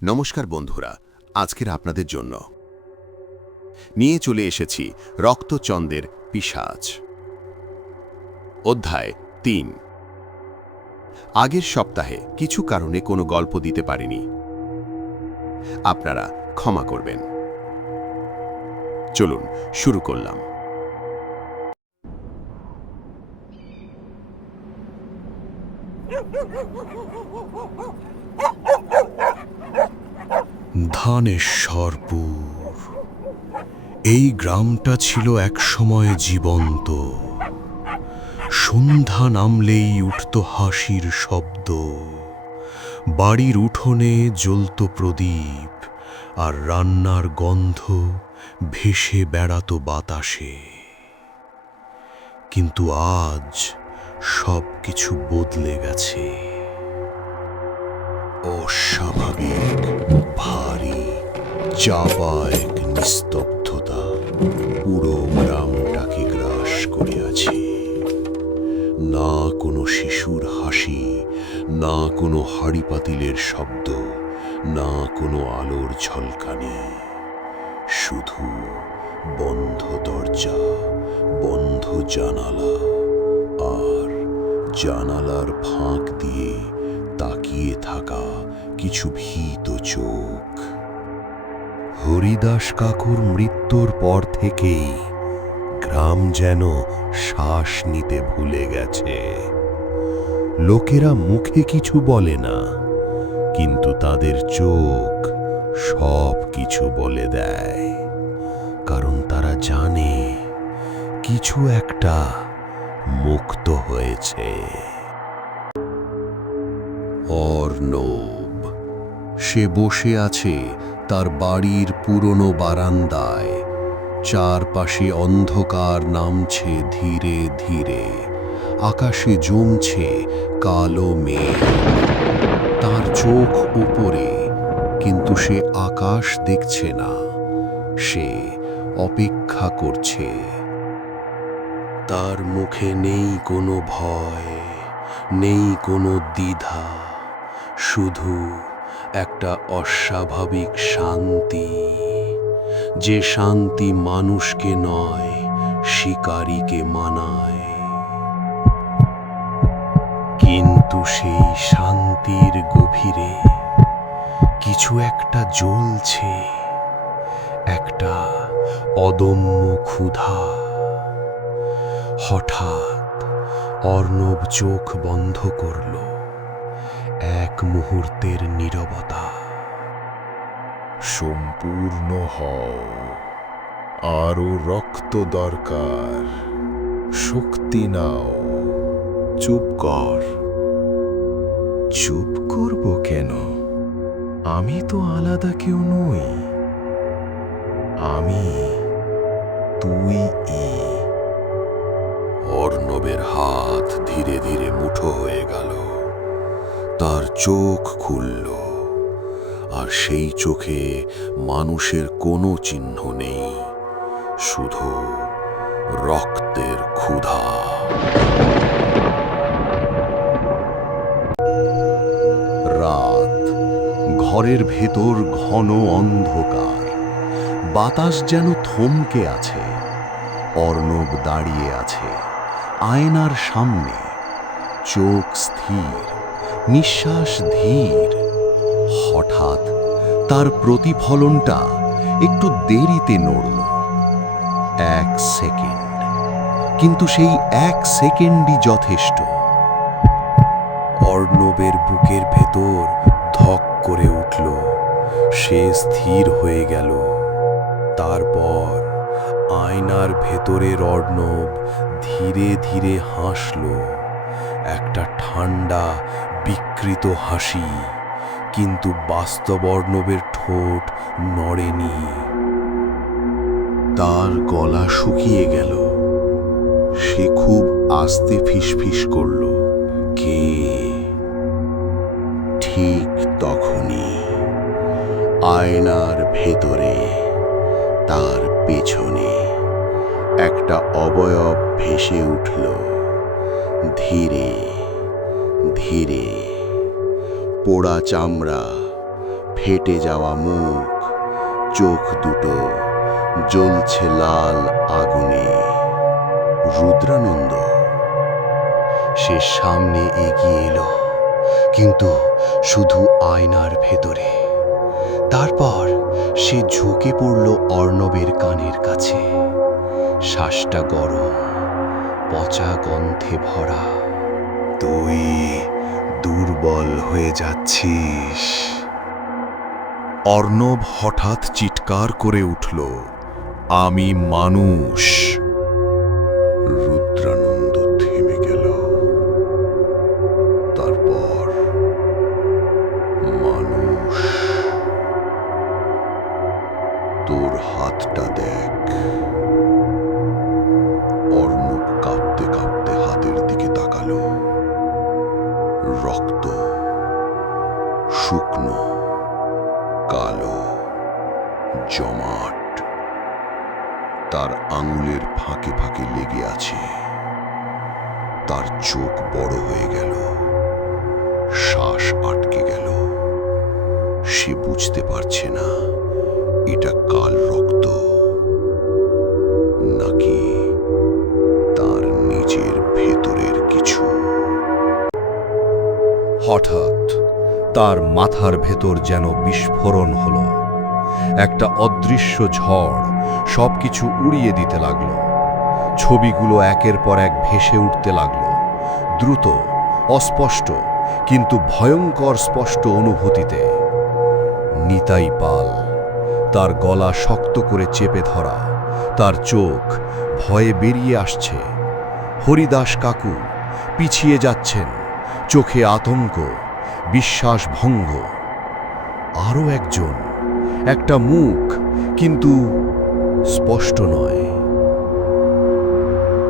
নমস্কার বন্ধুরা, আজকের আপনাদের জন্য নিয়ে চলে এসেছি রক্তচন্দ্রের পিশাচ অধ্যায় ৩। আগের সপ্তাহে কিছু কারণে কোনো গল্প দিতে পারিনি, আপনারা ক্ষমা করবেন। চলুন শুরু করলাম। ধানেশ্বরপুর এই গ্রামটা ছিল একসময় জীবন্ত। সন্ধ্যা নামলেই উঠত হাসির শব্দ, বাড়ির উঠোনে জ্বলত প্রদীপ, আর রান্নার গন্ধ ভেসে বেড়াত বাতাসে। কিন্তু আজ সব কিছু বদলে গেছে। অস্বাভাবিক, ভারী, চাপা এক নিস্তব্ধতা পুরো গ্রামটাকে গ্রাস করে আছে। না কোনো শিশুর হাসি, না কোনো হাড়ি পাতিলের শব্দ, না কোনো আলোর ঝলকানি। শুধু বন্ধ দরজা, বন্ধ জানালা, আর জানালার ফাঁক দিয়ে তাকিয়ে থাকা কিছু ভীত চোখ। হরিদাস কাকুর মৃত্যুর পর থেকেই গ্রাম যেন শ্বাস নিতে ভুলে গেছে। লোকেরা মুখে কিছু বলে না, কিন্তু তাদের চোখ সব কিছু বলে দেয়। কারণ তারা জানে কিছু একটা মুক্ত হয়েছে। অর্ণব, সে বসে আছে তার বাড়ির পুরনো বারান্দায়। চারপাশে অন্ধকার নামছে ধীরে ধীরে, আকাশে জমছে কালো মেঘ। তার চোখ উপরে, কিন্তু সে আকাশ দেখছে না। সে অপেক্ষা করছে। তার মুখে নেই কোনো ভয়, নেই কোনো দ্বিধা, শুধু একটা অস্বাভাবিক শান্তি, যে শান্তি মানুষকে নয়, শিকারীকে মানায়। কিন্তু সেই শান্তির গভীরে কিছু একটা জ্বলছে, একটা অদম্য ক্ষুধা। হঠাৎ অর্ণব চোখ বন্ধ করল। এক মুহূর্তের নীরবতা। সম্পূর্ণ হও, আরো রক্ত দরকার। শক্তি নাও, চুপ কর। চুপ করব কেন? আমি তো আলাদা কেউ নই। আমি তুই। অর্ণবের হাত ধীরে ধীরে মুঠো হয়ে গেল। তার চোখ খুলল, আর সেই চোখে মানুষের কোনো চিহ্ন নেই, শুধু রক্তের ক্ষুধা। রাত, ঘরের ভেতর ঘন অন্ধকার, বাতাস যেন থমকে আছে। অর্ণব দাঁড়িয়ে আছে আয়নার সামনে, চোখ স্থির, নিঃশ্বাস ধীর। হঠাৎ তার প্রতিফলনটা একটু দেরিতে নড়ল। 1 সেকেন্ড, কিন্তু সেই 1 সেকেন্ডই যথেষ্ট। অর্ণবের বুকের ভেতর ধক করে উঠল। সে স্থির হয়ে গেল। তারপর আয়নার ভেতরের অর্ণব ধীরে ধীরে হাসল, একটা ঠান্ডা বিকৃত হাসি। কিন্তু বাস্তব অর্ণবের ঠোঁট নড়েনি। তার গলা শুকিয়ে গেল। সে খুব আস্তে ফিসফিস করল, কে? ঠিক তখনই আয়নার ভেতরে, তার পেছনে একটা অবয়ব ভেসে উঠল ধীরে ধীরে। পোড়া চামড়া, ফেটে যাওয়া মুখ, চোখ দুটো জ্বলছে লাল আগুনে। রুদ্রানন্দ সে সামনে এগিয়ে এলো, কিন্তু শুধু আয়নার ভেতরে। তারপর সে ঝুঁকে পড়ল অর্ণবের কানের কাছে। শ্বাসটা গরম, পচা গন্ধে ভরা। তুই দুর্বল হয়ে যাচ্ছিস। অর্ণব হঠাৎ চিৎকার করে উঠল, আমি মানুষ। রুদ্রানন্দ থেমে গেল। তারপর মানুষ, তোর হাতটা দেখ। অর্ণব কাঁপতে কাঁপতে হাতের দিকে তাকালো। রক্ত, শুকনো, কালো, জমাট। তার আঙুলের ফাঁকে ফাঁকে লেগে আছে। তার চোখ বড় হয়ে গেল, শ্বাস আটকে গেল। সে বুঝতে পারছে না এটা কাল রক্ত নাকি তার নিজের ভেতরের কিছু। হঠাৎ তার মাথার ভেতর যেন বিস্ফোরণ হলো। একটা অদৃশ্য ঝড় সবকিছু উড়িয়ে দিতে লাগলো। ছবিগুলো একের পর এক ভেসে উঠতে লাগলো, দ্রুত, অস্পষ্ট, কিন্তু ভয়ঙ্কর স্পষ্ট অনুভূতিতে। নিতাই পাল, তার গলা শক্ত করে চেপে ধরা, তার চোখ ভয়ে বেরিয়ে আসছে। হরিদাস কাকু পিছিয়ে যাচ্ছেন, চোখে আতঙ্ক, বিশ্বাস ভঙ্গ। আরও একজন, একটা মুখ, কিন্তু স্পষ্ট নয়।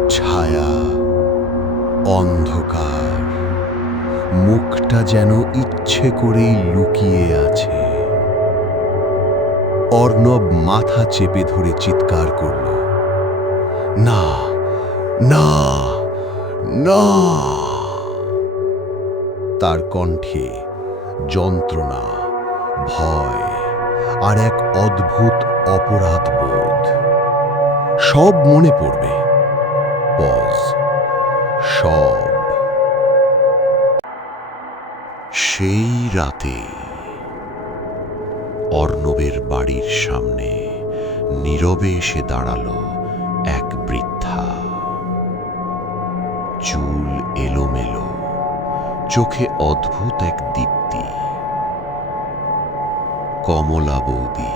ছায়া, অন্ধকার, মুখটা যেন ইচ্ছে করেই লুকিয়ে আছে। অর্ণব মাথা চেপে ধরে চিৎকার করল, না, না, না। তার কণ্ঠে যন্ত্রণা, ভয় আর এক অদ্ভুত অপরাধ বোধ। সব মনে পড়বে। পজ, সব। সেই রাতে অর্ণবের বাড়ির সামনে নীরবে এসে দাঁড়ালো এক বৃদ্ধা। চুল এলোমেলো, চোখে অদ্ভুত এক দীপ্তি। কমলা বৌদি।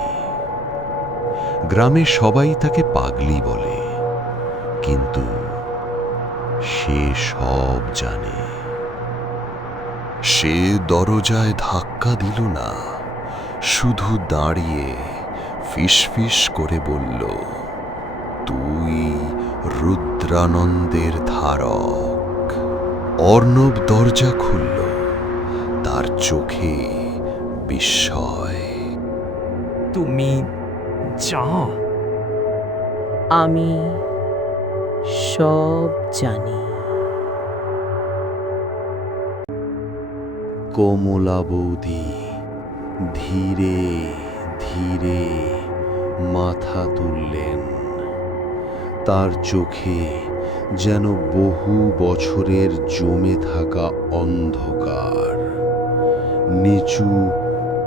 গ্রামে সবাই তাকে পাগলি বলে, কিন্তু সে সব জানে। সে দরজায় ধাক্কা দিল না, শুধু দাঁড়িয়ে ফিসফিস করে বলল, তুই রুদ্রানন্দের ধারক। অর্ণব দরজা খুলল, তার চোখে বিস্ময়। তুমি যাও। আমি সব জানি। কমলা বৌদি ধীরে ধীরে মাথা তুললেন। তার চোখে যেন বহু বছরের জমে থাকা অন্ধকার। নিচু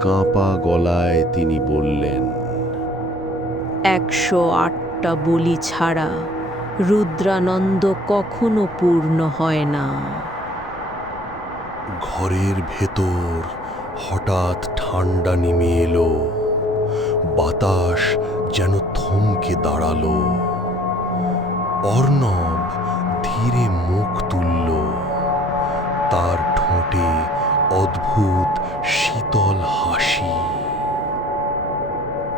কাঁপা গলায় তিনি বললেন, 108টা বলি ছাড়া রুদ্রানন্দ কখনো পূর্ণ হয় না। ঘরের ভেতর হঠাৎ ঠান্ডা নেমে এলো। বাতাস যেন থমকে দাঁড়ালো। অর্ণব ধীরে মুখ তুলল। তার ঠোঁটে অদ্ভুত শীতল হাসি।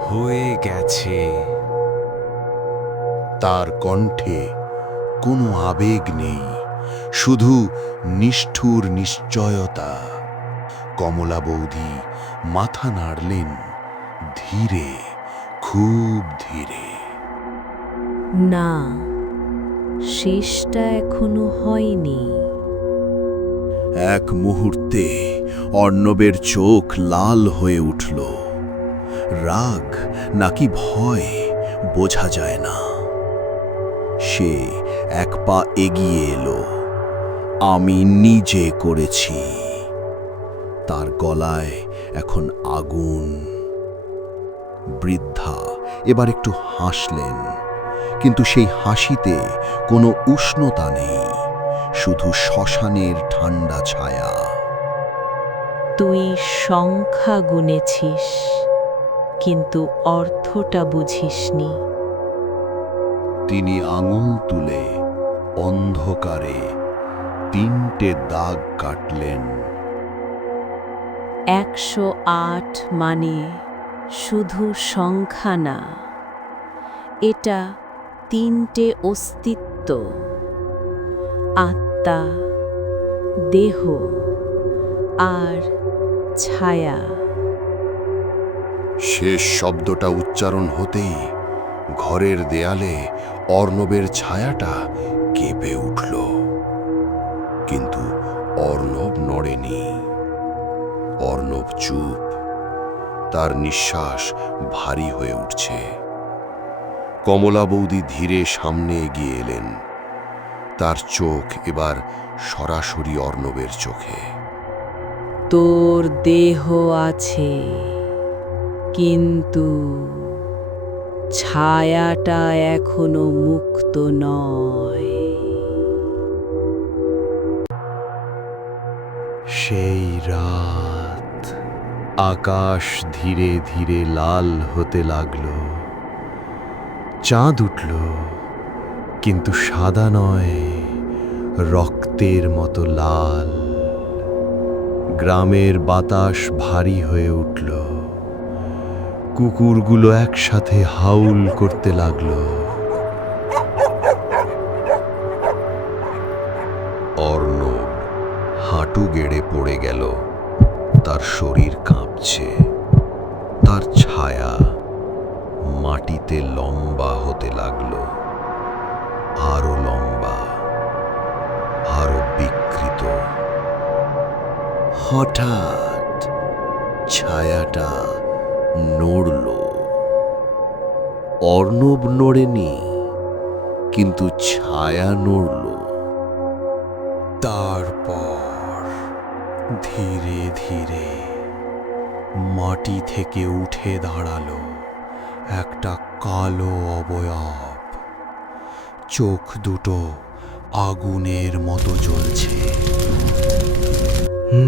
হয়ে গেছে। তার কণ্ঠে কোনো আবেগ নেই, শুধু নিষ্ঠুর নিশ্চয়তা। কমলা বৌদি মাথা নাড়লেন, ধীরে, খুব ধীরে। না, শেষটা এখনো হয়নি। এক মুহূর্তে অর্ণবের চোখ লাল হয়ে উঠল। রাগ নাকি ভয় বোঝা যায় না। সে এক পা এগিয়ে এলো। আমি নিজে করেছি। তার গলায় এখন আগুন। বৃদ্ধা এবার একটু হাসলেন, কিন্তু সেই হাসিতে কোনো উষ্ণতা নেই, শুধু শ্মশানের ঠান্ডা ছায়া। তুই সংখ্যা গুনেছিস, কিন্তু অর্থটা বুঝিসনি। তিনি আঙুল তুলে অন্ধকারে 3টে দাগ কাটলেন। 108 মানে শুধু সংখ্যা না, এটা 3টে অস্তিত্ব, আত্মা, দেহ আর ছায়া। শেষ শব্দটা উচ্চারণ হতেই ঘরের দেয়ালে অর্ণবের ছায়াটা কেঁপে উঠল, কিন্তু অর্ণব নড়েনি। অর্ণব চুপ, তার নিঃশ্বাস ভারী হয়ে উঠছে। কমলা বৌদি ধীরে সামনে এগিয়ে এলেন। তার চোখ এবার সরাসরি অর্ণবের চোখে। তোর দেহ আছে, কিন্তু ছায়াটা এখনো মুক্ত নয়। সেই রাত আকাশ ধীরে ধীরে লাল হতে লাগলো। চাঁদ উঠল, কিন্তু সাদা নয়, রক্তের মতো লাল। গ্রামের বাতাস ভারী হয়ে উঠল। কুকুরগুলো একসাথে হাউল করতে লাগলো। অর্ণব হাঁটু গেড়ে পড়ে গেল। তার শরীর কাঁপছে। তার ছায়া মাটিতে লম্বা হতে লাগলো, আরো লম্বা, আরো বিকৃত। হঠাৎ ছায়াটা নড়ল। অর্ণব নড়েনি, কিন্তু ছায়া নড়ল। তারপর ধীরে ধীরে মাটি থেকে উঠে দাঁড়ালো একটা কালো অবয়ব। চোখ দুটো আগুনের মতো জ্বলছে।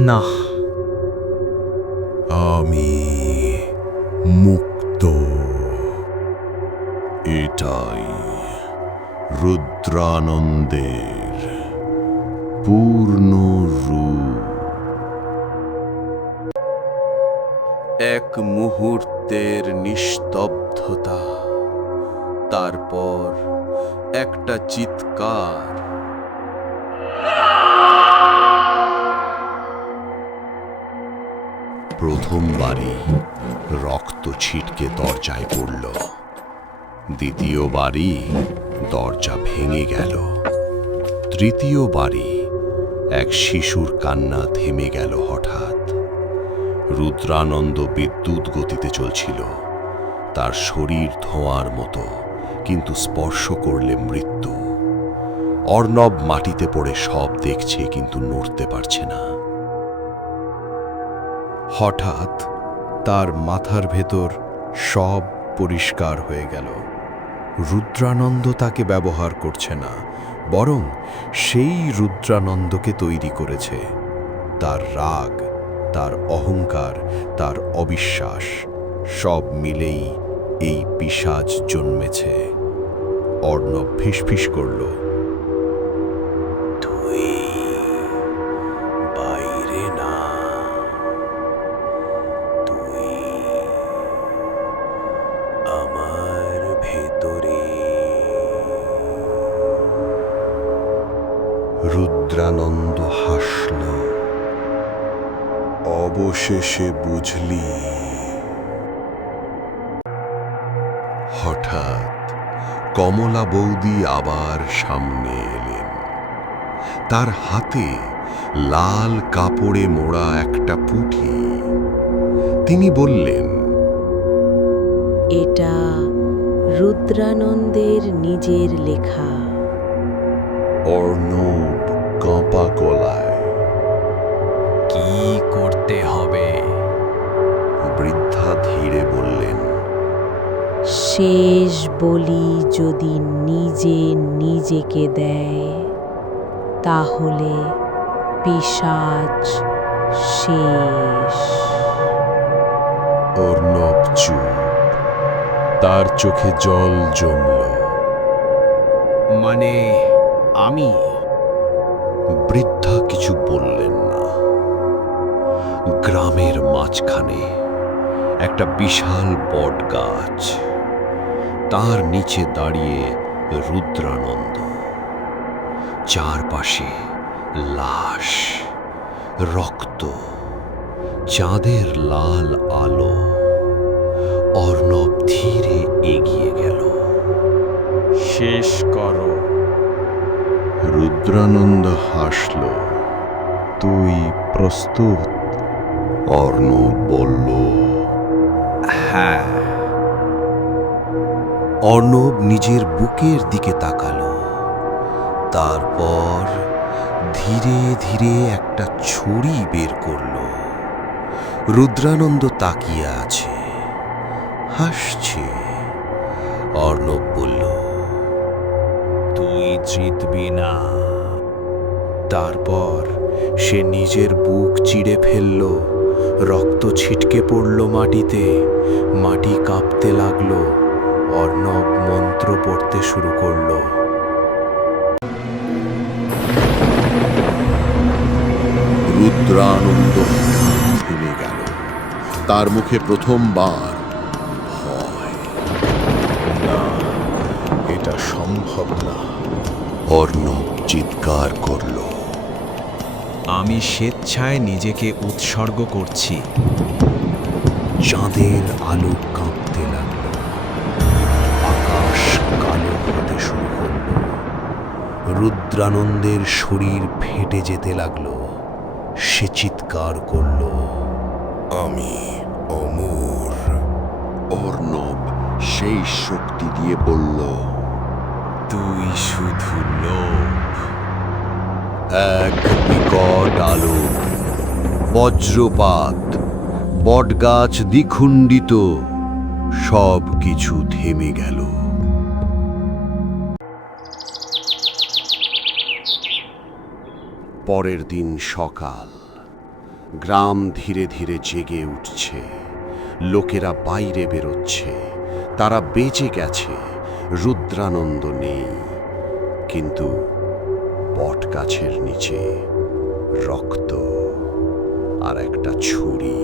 না, আমি মুক্ত। এটাই রুদ্রানন্দের পূর্ণ রূপ। এক মুহূর্তের নিস্তব্ধতা, তারপর একটা চিৎকার। প্রথমবারই রক্ত ছিটকে দরজায় পড়ল। দ্বিতীয়বারই দরজা ভেঙে গেল। তৃতীয়বারই এক শিশুর কান্না থেমে গেল হঠাৎ। রুদ্রানন্দ বিদ্যুৎ গতিতে চলছিল। তার শরীর ধোঁয়ার মতো, কিন্তু স্পর্শ করলে মৃত্যু। অর্ণব মাটিতে পড়ে সব দেখছে, কিন্তু নড়তে পারছে না। হঠাৎ তার মাথার ভেতর সব পরিষ্কার হয়ে গেল। রুদ্রানন্দ তাকে ব্যবহার করছে না, বরং সেই রুদ্রানন্দকে তৈরি করেছে। তার রাগ, তার অহংকার, তার অবিশ্বাস, সব মিলেই এই পিশাচ জন্মেছে। অর্ণব ফিসফিস করল, তুই বাইরে না, তুই আমার ভেতরে। রুদ্রানন্দ হাসল। অবশেষে বুঝলি। হঠাৎ কমলা বৌদি আবার সামনে এলেন। তার হাতে লাল কাপড়ে মোড়া একটা পুঁথি। তিনি বললেন, এটা রুদ্রানন্দের নিজের লেখা। অর্ণব কাঁপা গলায়, কি করতে হবে? বৃদ্ধা ধীরে বললেন, শেষ বলি যদি নিজে নিজেকে দেয়, তাহলে পিশাচ শেষ। অর্ণব চুপ, তার চোখে জল জমল। মানে আমি? বৃদ্ধা কিছু বললেন না। গ্রামের মাঝখানে একটা বিশাল বট গাছ, তার নিচে দাঁড়িয়ে রুদ্রানন্দ। চারপাশে লাশ, রক্ত, চাঁদের লাল আলো। অর্ণব ধীরে এগিয়ে গেল। শেষ করো। রুদ্রানন্দ হাসল। তুই প্রস্তুত? অর্ণব বলল, হ্যাঁ। অর্ণব নিজের বুকের দিকে তাকালো। তারপর ধীরে ধীরে একটা ছুরি বের করল। রুদ্রানন্দ তাকিয়ে আছে, হাসছে। অর্ণব বলল, তুই জিতবি না। তারপর সে নিজের বুক চিড়ে ফেলল। রক্ত ছিটকে পড়ল মাটিতে, মাটি কাঁপতে লাগলো। অর্ণব মন্ত্র পড়তে শুরু করল। রুদ্রানন্দ থেমে গেল। তার মুখে প্রথমবার ভয়। না, এটা সম্ভব না। অর্ণব চিৎকার করল, আমি স্বেচ্ছায় নিজেকে উৎসর্গ করছি। চাঁদের আলো কাঁপতে লাগল। আকাশ কালো হতে শুরু করল। রুদ্রানন্দের শরীর ফেটে যেতে লাগলো। সে চিৎকার করল, আমি অমর। অর্ণব সেই শক্তি দিয়ে বলল, তুই শুধু লোভ। এক বিকট আলো, বজ্রপাত, বটগাছ দ্বিখণ্ডিত, সব কিছু থেমে গেল। পরের দিন সকাল। গ্রাম ধীরে ধীরে জেগে উঠছে। লোকেরা বাইরে বেরোচ্ছে। তারা বেঁচে গেছে, রুদ্রানন্দ নেই। কিন্তু বটগাছের নিচে রক্ত আর একটা ছুরি।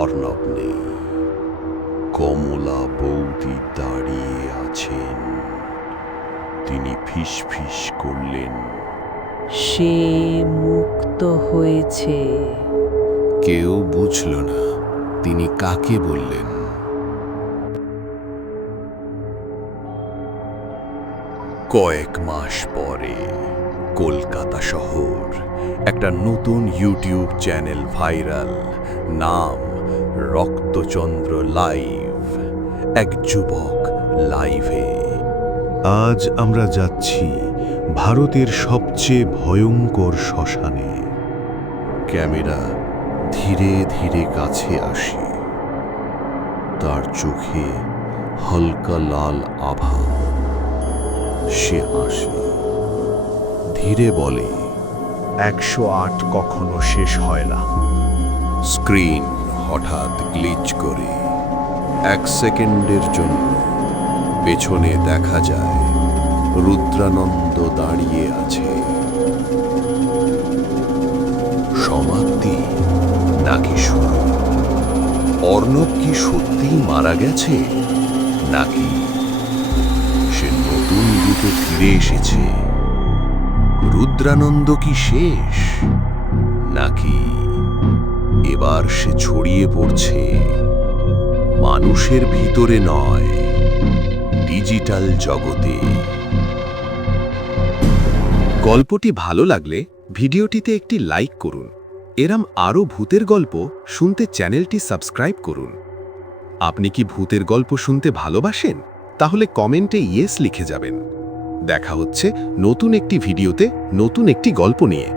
অর্ণব নেই। কমলা বৌদি দাঁড়িয়ে আছেন। তিনি ফিসফিস করলেন, সে মুক্ত হয়েছে। কেউ বুঝল না তিনি কাকে বললেন। কয়েক মাস পরে কলকাতা শহর, একটা নতুন ইউটিউব চ্যানেল ভাইরাল, নাম রক্তচন্দ্র লাইভ। এক যুবক লাইভে, আজ আমরা যাচ্ছি ভারতের সবচেয়ে ভয়ঙ্কর শ্মশানে। ক্যামেরা ধীরে ধীরে কাছে আসে। তার চোখে হালকা লাল আভা। সে আসে, ধীরে বলে, 108 কখনো শেষ হয় না। স্ক্রিন হঠাৎ গ্লিচ করে। 1 সেকেন্ডের জন্য পেছনে দেখা যায় রুদ্রানন্দ দাঁড়িয়ে আছে। সমাপ্তি নাকি শুরু? অর্ণব কি সত্যিই মারা গেছে, নাকি সে নতুন রূপে ফিরে এসেছে? রুদ্রানন্দ কি শেষ, নাকি এবার সে ছড়িয়ে পড়ছে মানুষের ভিতরে নয়, ডিজিটাল জগতে? গল্পটি ভালো লাগলে ভিডিওটিতে একটি লাইক করুন। এরম আরও ভূতের গল্প শুনতে চ্যানেলটি সাবস্ক্রাইব করুন। আপনি কি ভূতের গল্প শুনতে ভালোবাসেন? তাহলে কমেন্টে ইয়েস লিখে যাবেন। দেখা হচ্ছে নতুন একটি ভিডিওতে নতুন একটি গল্প নিয়ে।